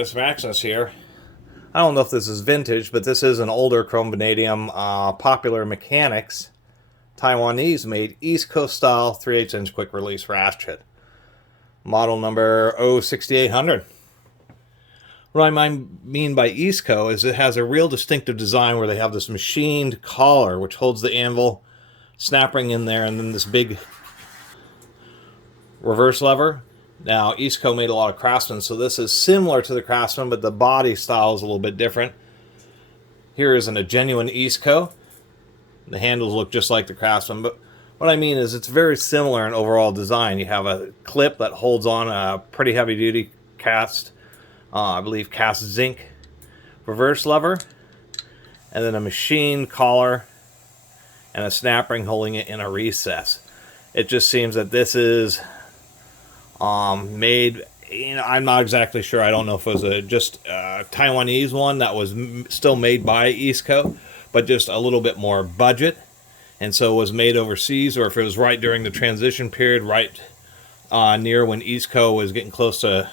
Catus Maximus here. I don't know if this is vintage, but this is an older chrome vanadium Popular Mechanics Taiwanese made Easco style 3/8 inch quick release ratchet. Model number 06800. What I mean by Easco is it has a real distinctive design where they have this machined collar which holds the anvil, snap ring in there, and then this big reverse lever. Now, Easco made a lot of Craftsman, so this is similar to the Craftsman, but the body style is a little bit different. Here isn't a genuine Easco. The handles look just like the Craftsman, but what I mean is it's very similar in overall design. You have a clip that holds on a pretty heavy-duty cast, I believe cast zinc reverse lever, and then a machine collar and a snap ring holding it in a recess. It just seems that this is made, I'm not exactly sure. I don't know if it was just a Taiwanese one that was still made by Easco, but just a little bit more budget, and so it was made overseas, or if it was right during the transition period, right near when Easco was getting close to,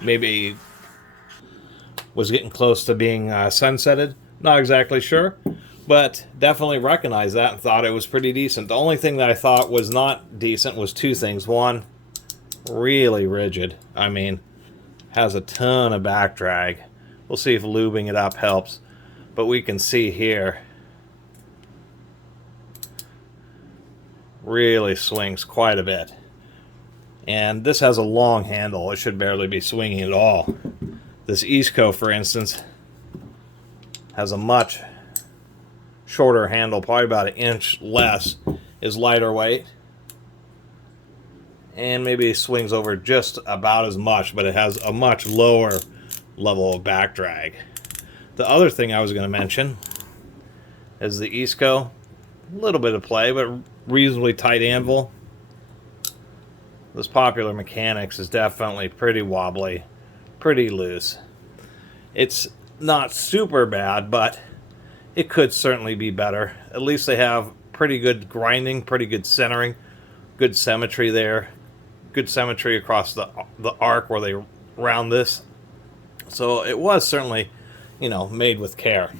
maybe was getting close to being sunsetted. Not exactly sure, but definitely recognized that and thought it was pretty decent. The only thing that I thought was not decent was two things. One, really rigid. I mean, has a ton of back drag. We'll see if lubing it up helps, but we can see here really swings quite a bit, and this has a long handle. It should barely be swinging at all. This Easco, for instance, has a much shorter handle, probably about an inch less, is lighter weight, and maybe it swings over just about as much, but it has a much lower level of back drag. The other thing I was going to mention is the Easco. A little bit of play, but reasonably tight anvil. This Popular Mechanics is definitely pretty wobbly, pretty loose. It's not super bad, but it could certainly be better. At least they have pretty good grinding, pretty good centering, good symmetry there. Good symmetry across the arc where they round this. So it was certainly, made with care.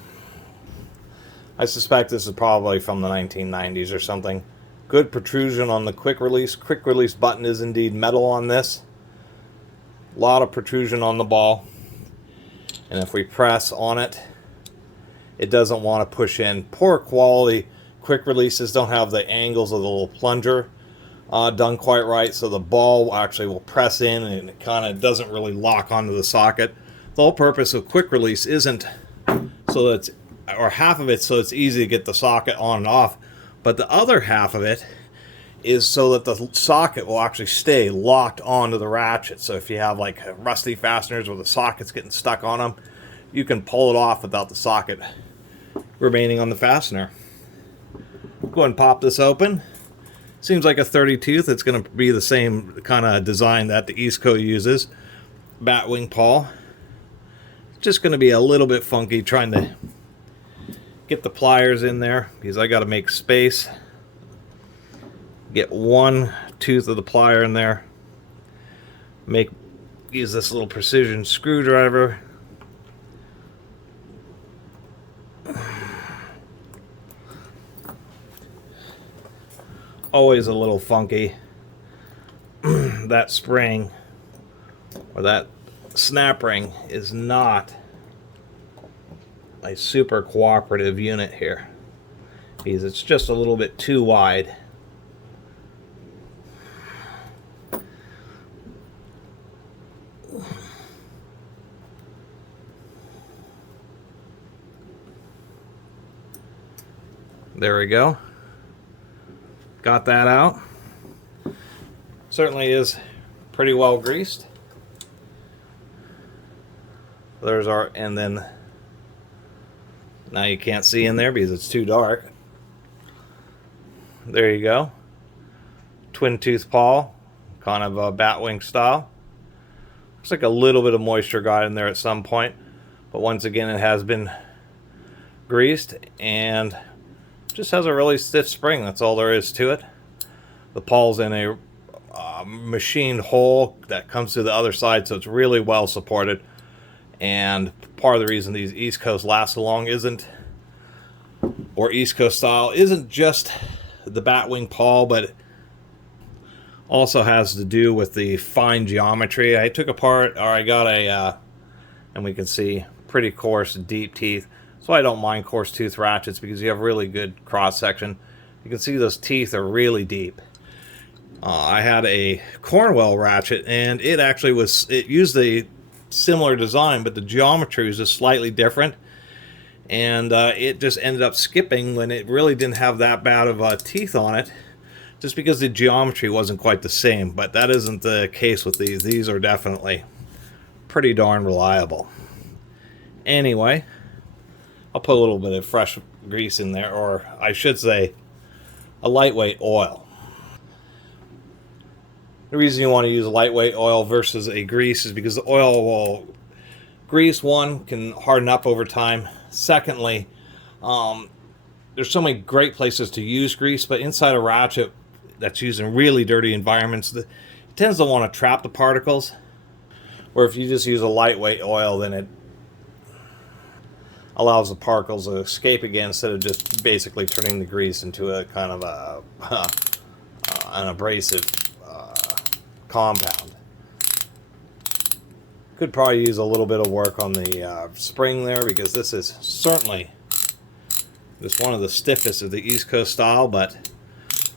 I suspect this is probably from the 1990s or something. Good protrusion on the quick release. Quick release button is indeed metal on this. A lot of protrusion on the ball. And if we press on it, it doesn't want to push in. Poor quality quick releases don't have the angles of the little plunger done quite right, so the ball actually will press in and it kind of doesn't really lock onto the socket. The whole purpose of quick release isn't so that or half of it so it's easy to get the socket on and off, but the other half of it is so that the socket will actually stay locked onto the ratchet. So if you have like rusty fasteners where the socket's getting stuck on them, you can pull it off without the socket remaining on the fastener. Go ahead and pop this open. Seems like a 30 tooth. It's going to be the same kind of design that the Easco uses. Batwing pawl. Just going to be a little bit funky trying to get the pliers in there because I got to make space. Get one tooth of the plier in there. Use this little precision screwdriver. Always a little funky. That spring or that snap ring is not a super cooperative unit here because it's just a little bit too wide. There we go. Got that out. Certainly is pretty well greased. There's our, and then now you can't see in there because it's too dark. There you go. Twin tooth pawl, kind of a batwing style. Looks like a little bit of moisture got in there at some point, but once again it has been greased and just has a really stiff spring. That's all there is to it. The pawl's in a machined hole that comes to the other side, so it's really well supported. And part of the reason these Eascos last so long or Easco style, isn't just the batwing pawl, but also has to do with the fine geometry. I took apart, or I got and we can see pretty coarse, deep teeth. So I don't mind coarse tooth ratchets because you have really good cross section. You can see those teeth are really deep. I had a Cornwell ratchet, and it actually it used a similar design, but the geometry was just slightly different, and it just ended up skipping when it really didn't have that bad of teeth on it, just because the geometry wasn't quite the same. But that isn't the case with these. These are definitely pretty darn reliable. Anyway, I'll put a little bit of fresh grease in there, or I should say a lightweight oil. The reason you want to use a lightweight oil versus a grease is because the oil grease, one, can harden up over time. Secondly, there's so many great places to use grease, but inside a ratchet that's used in really dirty environments, it tends to want to trap the particles. Where if you just use a lightweight oil, then it allows the particles to escape again, instead of just basically turning the grease into a kind of an abrasive compound. Could probably use a little bit of work on the spring there, because this is certainly one of the stiffest of the East Coast style, but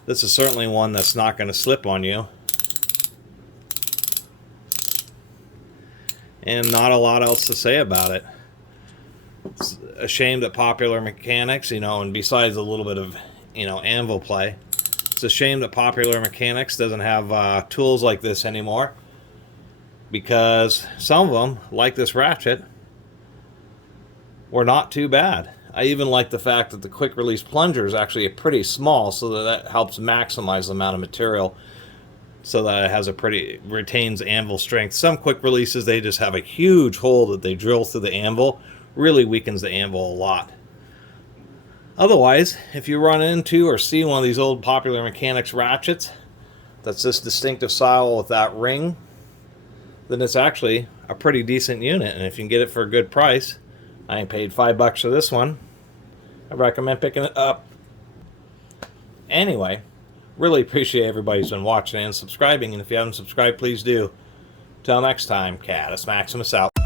this is certainly one that's not going to slip on you. And not a lot else to say about it. It's a shame that Popular Mechanics, and besides a little bit of, anvil play, it's a shame that Popular Mechanics doesn't have tools like this anymore, because some of them, like this ratchet, were not too bad. I even like the fact that the quick release plunger is actually pretty small, so that helps maximize the amount of material, so that it retains anvil strength. Some quick releases, they just have a huge hole that they drill through the anvil, really weakens the anvil a lot. Otherwise, if you run into or see one of these old Popular Mechanics ratchets that's this distinctive style with that ring, then it's actually a pretty decent unit. And if you can get it for a good price, I ain't paid $5 for this one, I recommend picking it up. Anyway, really appreciate everybody who's been watching and subscribing, and if you haven't subscribed, please do. Till next time, Catus Maximus out.